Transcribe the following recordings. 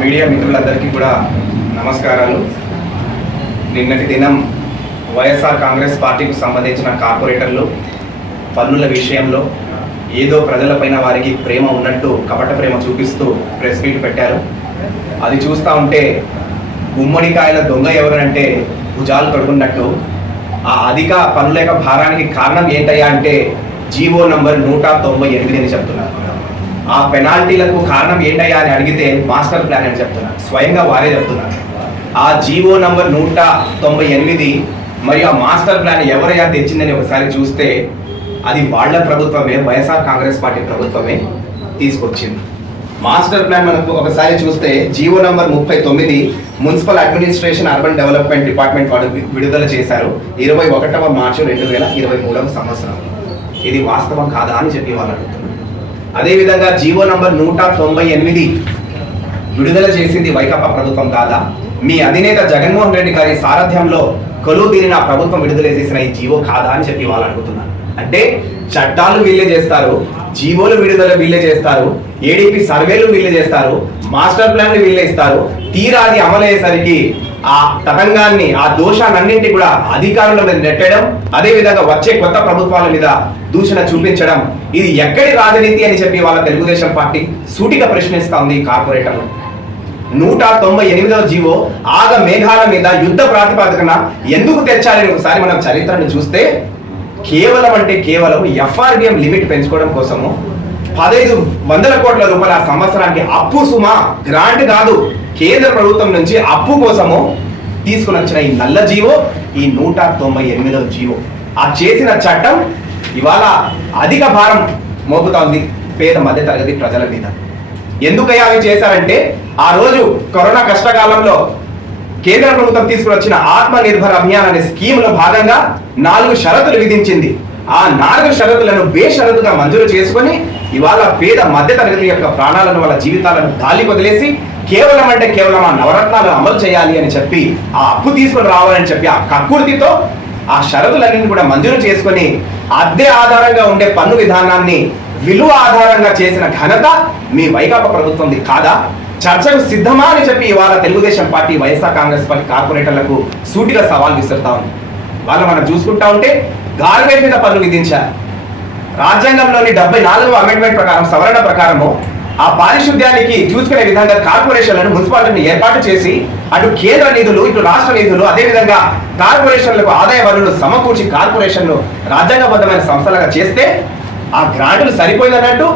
Media మిత్రులందరికీ కూడా నమస్కారాలు. నిన్నటి దినం వైఎస్ఆర్ కాంగ్రెస్ పార్టీకి సంబంధించిన కార్పొరేటర్లు పన్నుల విషయంలో ఏదో ప్రజలపైన వారికి ప్రేమ ఉన్నట్టు కపట ప్రేమ చూపిస్తూ ప్రెస్ మీట్ పెట్టారు. అది చూస్తూ ఉంటే గుమ్మడికాయల దొంగ ఎవరంటే భుజాలు కడుగున్నట్టు. ఆ అధిక పన్నుల యొక్క భారానికి కారణం ఏంటయ్యా అంటే జీవో నంబర్ నూట తొంభై ఎనిమిది అని చెప్తున్నారు. ఆ పెనాల్టీలకు కారణం ఏంటయ్యా అని అడిగితే మాస్టర్ ప్లాన్ అని చెప్తున్నారు స్వయంగా వారే చెప్తున్నారు. ఆ జీవో నంబర్ నూట తొంభై ఎనిమిది మరియు ఆ మాస్టర్ ప్లాన్ ఎవరయ్యా తెచ్చిందని ఒకసారి చూస్తే అది వాళ్ళ ప్రభుత్వమే వైఎస్ఆర్ కాంగ్రెస్ పార్టీ ప్రభుత్వమే తీసుకొచ్చింది. మాస్టర్ ప్లాన్ మనకు ఒకసారి చూస్తే జీవో నంబర్ ముప్పై తొమ్మిది municipal administration urban development department వాళ్ళు విడుదల చేశారు ఇరవై ఒకటవ మార్చి రెండు వేల ఇరవై మూడవ సంవత్సరం. ఇది వాస్తవం కాదా అని చెప్పి వాళ్ళు అడుగుతున్నారు. అదేవిధంగా జీవో నంబర్ నూట తొంభై ఎనిమిది విడుదల చేసింది వైకాపా ప్రభుత్వం కాదా? మీ అధినేత జగన్మోహన్ రెడ్డి గారి సారథ్యంలో కొలువు తీరిన ప్రభుత్వం విడుదల చేసిన ఈ జీవో కాదా అని చెప్పి వాళ్ళు అడుగుతున్నారు. అంటే చట్టాలు వీళ్ళే చేస్తారు జీవోలు విడుదల వీళ్ళే చేస్తారు ఏడీపీ సర్వేలు వీళ్ళే చేస్తారు మాస్టర్ ప్లాన్లు వీళ్ళే ఇస్తారు తీరా అది అమలయ్యేసరికి ఆ తతంగాన్ని ఆ దోషాలన్నింటి కూడా అధికారుల మీద నెట్టడం అదే విధంగా వచ్చే కొత్త ప్రభుత్వాల మీద దూషణ చూపించడం ఇది ఎక్కడి రాజనీతి అని చెప్పి వాళ్ళ తెలుగుదేశం పార్టీ సూటిగా ప్రశ్నిస్తా ఉంది కార్పొరేటర్లు. నూట తొంభై ఎనిమిదవ జీవో ఆగ మేఘాల మీద యుద్ధ ప్రాతిపదికన ఎందుకు తెచ్చాలని ఒకసారి మనం చరిత్రను చూస్తే కేవలం అంటే కేవలం ఎఫ్ఆర్డిఎం లిమిట్ పెంచుకోవడం కోసము పదహైదు వందల కోట్ల రూపాయల సంవత్సరానికి అప్పు సుమా గ్రాంట్ కాదు. కేంద్ర ప్రభుత్వం నుంచి అప్పు కోసము తీసుకుని వచ్చిన ఈ నల్ల జీవో ఈ నూట తొంభై ఎనిమిదవ జీవో. ఆ చేసిన చట్టం ఇవాళ అధిక భారం మోపుతోంది పేద మధ్య తరగతి ప్రజల మీద. ఎందుకయ్యా అవి చేశారంటే ఆ రోజు కరోనా కష్టకాలంలో కేంద్ర ప్రభుత్వం తీసుకువచ్చిన ఆత్మ నిర్భర్ అభియాన్ అనే స్కీమ్లో భాగంగా నాలుగు షరతులు విధించింది. ఆ నాలుగు షరతులను బేషరతుగా మంజూరు చేసుకొని ఇవాళ పేద మధ్య తరగతి యొక్క ప్రాణాలను వాళ్ళ జీవితాలను గాలి వదిలేసి కేవలం అంటే కేవలం ఆ నవరత్నాలు అమలు చేయాలి అని చెప్పి ఆ అప్పు తీసుకొని రావాలని చెప్పి ఆ కక్కుర్తితో ఆ షరతులన్నింటినీ కూడా మంజూరు చేసుకొని అద్దె ఆధారంగా ఉండే పన్ను విధానాన్ని విలువ ఆధారంగా చేసిన ఘనత మీ వైకాపా ప్రభుత్వంది కాదా? చర్చకు సిద్ధమా అని చెప్పి ఇవాళ Telugu Desam party YSR Congress party కార్పొరేటర్లకు సూటిగా సవాల్ విసురుతా ఉంది. వాళ్ళు మనం చూసుకుంటా ఉంటే గార్బేజ్ మీద పన్ను విధించారు. రాజ్యాంగంలోని డెబ్బై నాలుగవ అమెండ్మెంట్ ప్రకారం సవరణ ప్రకారము ఆ పారిశుద్ధ్యానికి చూసుకునే విధంగా కార్పొరేషన్లను మున్సిపాలిటీని ఏర్పాటు చేసి అటు కేంద్ర నిధులు ఇటు రాష్ట్ర నిధులు అదేవిధంగా కార్పొరేషన్లకు ఆదాయ వనరులు సమకూర్చి కార్పొరేషన్లు రాజ్యాంగబద్ధమైన సంస్థలుగా చేస్తే ఆ గ్రాంట్లు సరిపోయిందన్నట్టు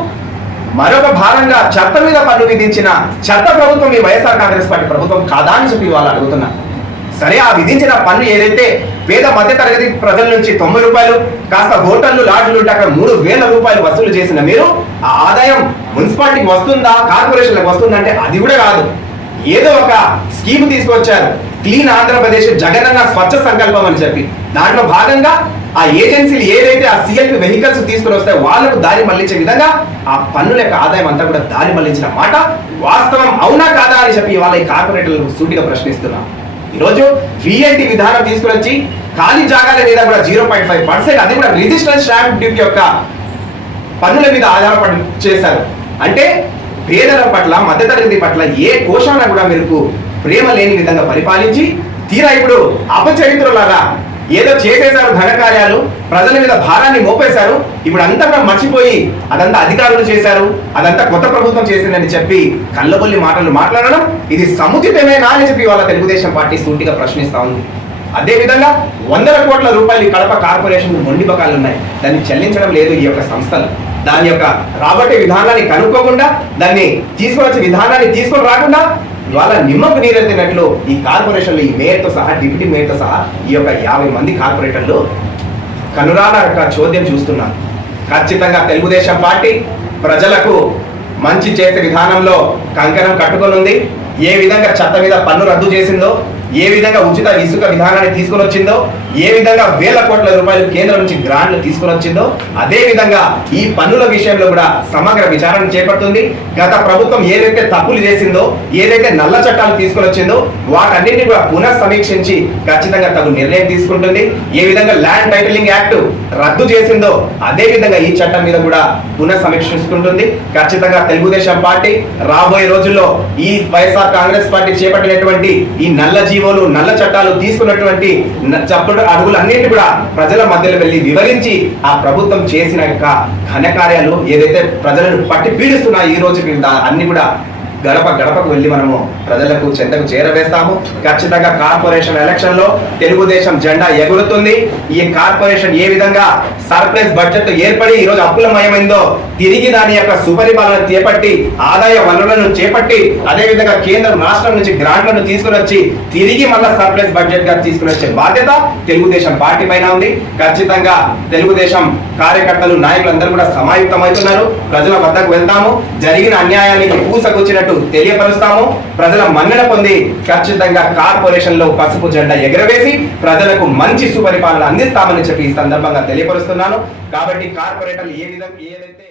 మరొక భాగంగా చెత్త మీద పన్ను విధించిన చెత్త ప్రభుత్వం ఈ వైఎస్ఆర్ కాంగ్రెస్ పార్టీ ప్రభుత్వం కాదా అని చెప్పి వాళ్ళు అడుగుతున్నారు సరే ఆ విధించిన పన్ను ఏదైతే పేద మధ్య తరగతి ప్రజల నుంచి తొంభై రూపాయలు కాస్త హోటళ్ళు లాడ్లు ఉంటే అక్కడ మూడు వేల రూపాయలు వసూలు చేసిన మీరు ఆ ఆదాయం మున్సిపాలిటీకి వస్తుందా కార్పొరేషన్లకు వస్తుందంటే అది కూడా కాదు. ఏదో ఒక స్కీమ్ తీసుకొచ్చారు. క్లీన్ ఆంధ్రప్రదేశ్ జగనన్న స్వచ్ఛ సంకల్పం అని చెప్పి. దాంట్లో భాగంగా ఆ ఏజెన్సీలు ఏదైతే ఆ సిఎల్పి వెహికల్స్ తీసుకుని వస్తాయో వాళ్ళకు దారి మళ్ళించే విధంగా ఆ పన్నుల యొక్క ఆదాయం అంతా కూడా దారి మళ్ళించిన మాట వాస్తవం అవునా కాదా అని చెప్పి వాళ్ళ ఈ కార్పొరేటర్లు సూటిగా ప్రశ్నిస్తున్నాం. ఈరోజు విఎన్టీ విధానం తీసుకుని ఖాళీ జాగాల మీద కూడా జీరో పాయింట్ ఫైవ్ పర్సెంట్ అది కూడా రిజిస్టర్ స్టాంప్ డ్యూటీ యొక్క పన్నుల మీద ఆధారపడి చేశారు. అంటే పేదల పట్ల మధ్యతరగతి పట్ల ఏ కోశాన కూడా మీరు ప్రేమ లేని విధంగా పరిపాలించి తీరా ఇప్పుడు అపచరిత్రులాగా ఏదో చేసేశారు ఘనకార్యాలు ప్రజల మీద భారాన్ని మోపేశారు ఇప్పుడు అంతా కూడా మర్చిపోయి అదంతా అధికారులు చేశారు అదంతా కొత్త ప్రభుత్వం చేసిందని చెప్పి కళ్ళబొల్లి మాటలు మాట్లాడడం ఇది సముచితమేనా అని చెప్పి వాళ్ళ తెలుగుదేశం పార్టీ సూటిగా ప్రశ్నిస్తా ఉంది. అదేవిధంగా వందల కోట్ల రూపాయలు కడప కార్పొరేషన్ మొండి బకాలు ఉన్నాయి. దాన్ని చెల్లించడం లేదు ఈ యొక్క సంస్థలు. దాని యొక్క రాబట్టే విధానాన్ని కనుక్కోకుండా దాన్ని తీసుకువచ్చే విధానాన్ని తీసుకొని రాకుండా ఇవాళ నిమ్మకు నీరెత్తినట్లు ఈ కార్పొరేషన్లు ఈ మేయర్తో సహా డిప్యూటీ మేయర్తో సహా ఈ యొక్క యాభై మంది కార్పొరేటర్లు కనురాల యొక్క చోద్యం చూస్తున్నారు. ఖచ్చితంగా తెలుగుదేశం పార్టీ ప్రజలకు మంచి చేసే విధానంలో కంకణం కట్టుకొని ఉంది ఏ విధంగా చెత్త మీద పన్ను రద్దు చేసిందో ఏ విధంగా ఉచిత ఇసుక విధానాన్ని తీసుకొని వచ్చిందో ఏ విధంగా వేల కోట్ల రూపాయలు కేంద్రం నుంచి గ్రాంట్లు తీసుకొని వచ్చిందో అదే విధంగా ఈ పన్నుల విషయంలో కూడా సమగ్ర విచారణ చేపడుతుంది. గత ప్రభుత్వం ఏదైతే తప్పులు చేసిందో ఏదైతే నల్ల చట్టాలు తీసుకొని వచ్చిందో వాటన్నింటినీ కూడా పునఃసమీక్షించి ఖచ్చితంగా తగు నిర్ణయం తీసుకుంటుంది. ఏ విధంగా ల్యాండ్ టైటిలింగ్ యాక్ట్ రద్దు చేసిందో అదే విధంగా ఈ చట్టం మీద కూడా పునఃసమీక్షించుకుంటుంది ఖచ్చితంగా తెలుగుదేశం పార్టీ రాబోయే రోజుల్లో ఈ వైఎస్ఆర్ కాంగ్రెస్ పార్టీ చేపట్టినటువంటి ఈ నల్ల జీవోలు నల్ల చట్టాలు తీసుకున్నటువంటి చప్పుడు అడుగులన్నింటి కూడా ప్రజల మధ్యలో వెళ్ళి వివరించి ఆ ప్రభుత్వం చేసిన యొక్క ఘనకార్యాలు ఏదైతే ప్రజలను పట్టి పీడిస్తున్నాయో ఈ రోజుకి అన్ని కూడా గడప గడపకు వెళ్ళి మనము ప్రజలకు చెంతకు చేరవేస్తాము. ఖచ్చితంగా కార్పొరేషన్ ఎలక్షన్లో తెలుగుదేశం జెండా ఎగురుతుంది. ఈ కార్పొరేషన్ ఏ విధంగా సర్ప్రైజ్ బడ్జెట్ ఏర్పడి ఈ రోజు అప్పులమయమైందో తిరిగి దాని యొక్క సుపరిపాలన చేపట్టి ఆదాయ వనరులను చేపట్టి అదే విధంగా కేంద్రం రాష్ట్రం నుంచి గ్రాంట్లను తీసుకుని వచ్చి తిరిగి మళ్ళీ సర్ప్రైజ్ బడ్జెట్గా తీసుకుని వచ్చే బాధ్యత తెలుగుదేశం పార్టీ పైన ఉంది. ఖచ్చితంగా తెలుగుదేశం కార్యకర్తలు నాయకులందరూ కూడా సమాయుక్తమవుతున్నారు. ప్రజల వద్దకు వెళ్తాము. జరిగిన అన్యాయానికి పూసకొచ్చినట్టు తెలియపరుస్తాము ప్రజల మన్నన పొంది ఖచ్చితంగా కార్పొరేషన్లో పసుపు జెండా ఎగరవేసి ప్రజలకు మంచి సుపరిపాలన అందిస్తామని చెప్పి ఈ సందర్భంగా తెలియపరుస్తున్నాను. కాబట్టి కార్పొరేటర్లు ఏ విధంగా ఏదైతే